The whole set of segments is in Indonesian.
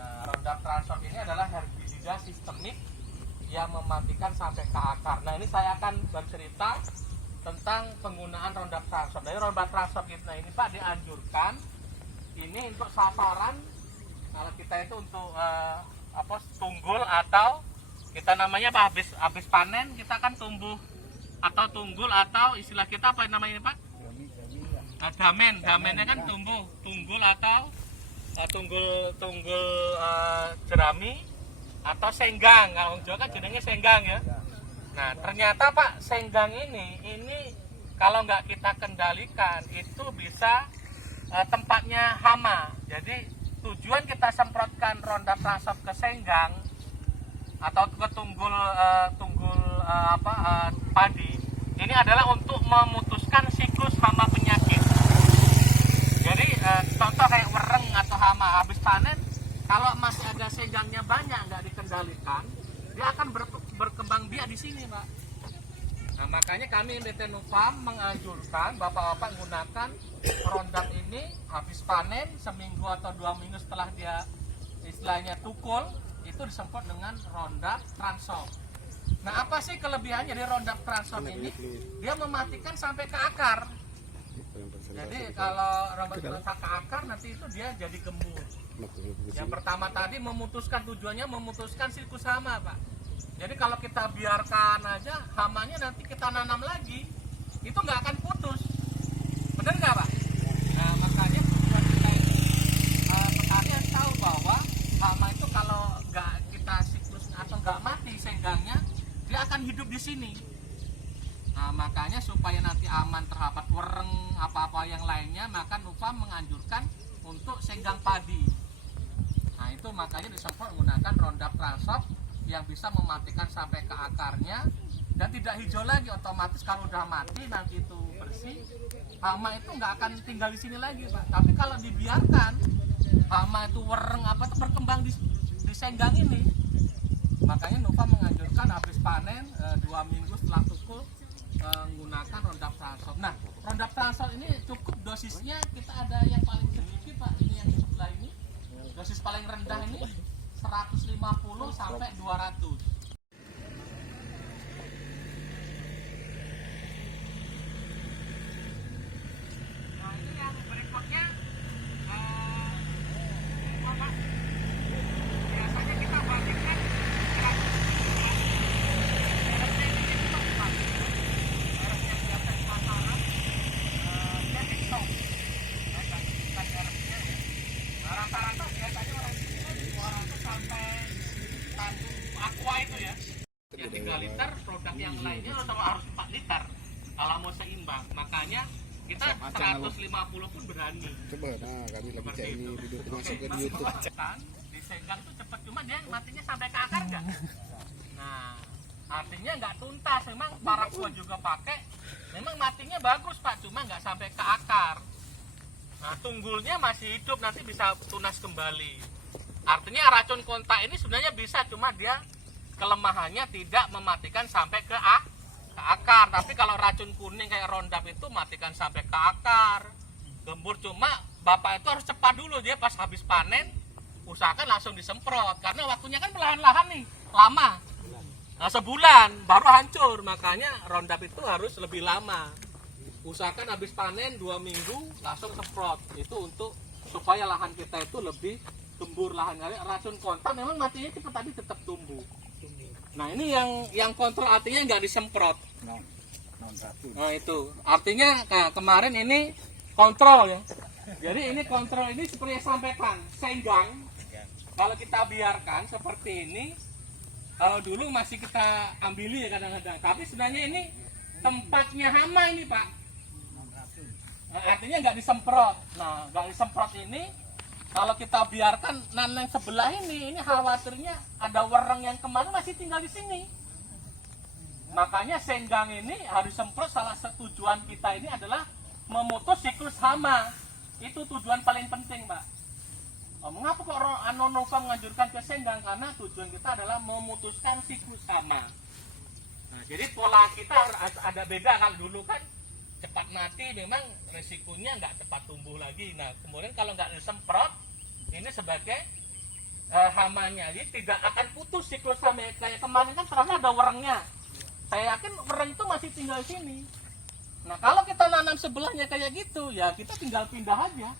Nah, Roundup Transcorp ini adalah herbisida sistemik yang mematikan sampai ke akar. Nah, ini saya akan bercerita tentang penggunaan Roundup Transcorp. Dari Roundup Transcorp kita ini Pak dianjurkan ini untuk sasaran kalau kita itu untuk tunggul atau kita namanya Pak habis panen kita kan tumbuh atau tunggul atau istilah kita apa namanya ini Pak? Nah, damennya kan tunggul atau tunggul jerami atau senggang. Kalau Jawa kan jenenge senggang ya. Nah, ternyata Pak senggang ini kalau nggak kita kendalikan itu bisa tempatnya hama. Jadi tujuan kita semprotkan Roundup Transcorp ke senggang atau ke tunggul padi ini adalah untuk memutuskan siklus hama penyakit. Jadi contoh kayak wereng atau hama habis panen, kalau masih ada senggangnya banyak nggak dikendalikan, dia akan berkembang biak di sini Pak. Nah makanya kami Indeten Farm menganjurkan bapak-bapak menggunakan Roundup ini habis panen seminggu atau 2 minggu setelah dia istilahnya tukul itu disemprot dengan Roundup Transcorp. Nah apa sih kelebihannya dari Roundup Transcorp ini? Dia mematikan sampai ke akar. Jadi kalau Roundup Transcorp ke akar nanti itu dia jadi gembur. Yang pertama tadi tujuannya memutuskan siklus hama Pak. Jadi kalau kita biarkan aja hamanya nanti kita nanam lagi itu nggak akan putus. Benar nggak Pak? Nah makanya tujuan kita ini petani harus tahu bahwa hama itu kalau nggak kita siklus atau nggak mati senggangnya dia akan hidup di sini. Nah makanya supaya nanti aman terhadap wereng apa-apa yang lainnya maka Nufa menganjurkan untuk senggang padi. Nah itu makanya disemprot menggunakan Roundup Transcorp yang bisa mematikan sampai ke akarnya dan tidak hijau lagi. Otomatis kalau udah mati nanti itu bersih, hama itu nggak akan tinggal di sini lagi Pak. Tapi kalau dibiarkan hama itu wereng apa itu berkembang di senggang ini, makanya Nufa menganjurkan habis panen 2 minggu setelah tukul menggunakan Roundup Transcorp. Nah Roundup Transcorp ini cukup dosisnya kita ada yang paling sedikit Pak, ini yang di sebelah ini dosis paling rendah ini 150 sampai 200. Nah ini yang berikutnya Pak, biasanya kita bandingkan mereknya ini Pak, merek yang biasa di pasaran dia di stop bukan mereknya ya. Nah, rata-rata biasanya orang sini 200 sampai tandu aqua itu ya yang 3 liter, produk yang lainnya harus 4 liter kalau mau seimbang. Makanya kita 150 pun berani. Coba, nah kami lagi cek ini video masuk ke YouTube. Di senggang tuh cepat, cuma dia matinya sampai ke akar nggak? Nah, artinya nggak tuntas. Memang para gua juga pakai, memang matinya bagus Pak, cuma nggak sampai ke akar. Nah, tunggulnya masih hidup, nanti bisa tunas kembali. Artinya racun kontak ini sebenarnya bisa, cuma dia kelemahannya tidak mematikan sampai ke akar. Tapi kalau racun kuning kayak Roundup itu matikan sampai ke akar, gembur. Cuma bapak itu harus cepat dulu, dia pas habis panen usahakan langsung disemprot karena waktunya kan perlahan-lahan nih, lama. Nah, sebulan baru hancur, makanya Roundup itu harus lebih lama. Usahakan habis panen 2 minggu langsung semprot. Itu untuk supaya lahan kita itu lebih gembur lahan. Racun kontak memang matinya kita tadi tetap tumbuh. Nah ini yang kontrol artinya nggak disemprot. Nah itu artinya kemarin ini kontrol ya. Jadi ini kontrol ini seperti yang sampaikan senggang. Kalau kita biarkan seperti ini, kalau dulu masih kita ambili ya kadang-kadang. Tapi sebenarnya ini tempatnya hama ini Pak. Artinya nggak disemprot. Nah nggak disemprot ini kalau kita biarkan naneng sebelah ini khawatirnya ada wereng yang kemarin masih tinggal di sini. Makanya senggang ini harus disemprot. Salah satu tujuan kita ini adalah memutus siklus hama. Itu tujuan paling penting Pak. Mengapa kok Nova menganjurkan ke senggang? Karena tujuan kita adalah memutuskan siklus hama. Nah, jadi pola kita ada beda. Kalau dulu kan cepat mati, memang resikonya nggak cepat tumbuh lagi. Nah kemudian kalau nggak disemprot ini sebagai hamanya, jadi tidak akan putus siklus hama. Kayak kemarin kan ternyata ada werengnya. Saya yakin wereng itu masih tinggal di sini. Nah kalau kita nanam sebelahnya kayak gitu, ya kita tinggal pindah aja,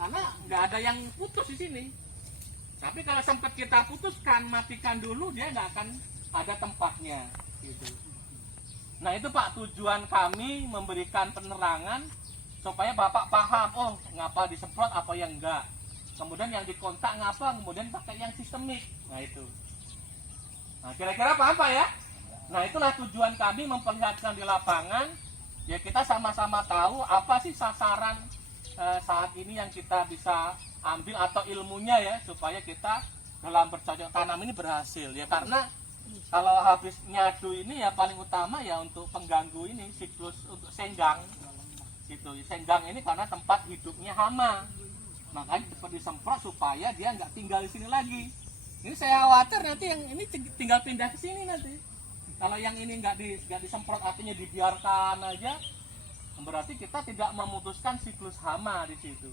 karena nggak ada yang putus di sini. Tapi kalau sempat kita putuskan, matikan dulu, dia nggak akan ada tempatnya. Gitu. Nah itu Pak, tujuan kami memberikan penerangan supaya Bapak paham, oh ngapa disemprot apa yang enggak. Kemudian yang dikontak ngapa, kemudian pakai yang sistemik. Nah itu. Nah kira-kira paham Pak ya? Nah itulah tujuan kami memperlihatkan di lapangan. Ya kita sama-sama tahu apa sih sasaran saat ini yang kita bisa ambil atau ilmunya ya, supaya kita dalam bercocok tanam ini berhasil ya. Karena kalau habis nyadu ini ya paling utama ya untuk pengganggu ini siklus untuk senggang gitu. Senggang ini karena tempat hidupnya hama, makanya cepat disemprot supaya dia nggak tinggal di sini lagi. Ini saya khawatir nanti yang ini tinggal pindah ke sini nanti. Kalau yang ini nggak disemprot, artinya dibiarkan aja, berarti kita tidak memutuskan siklus hama di situ.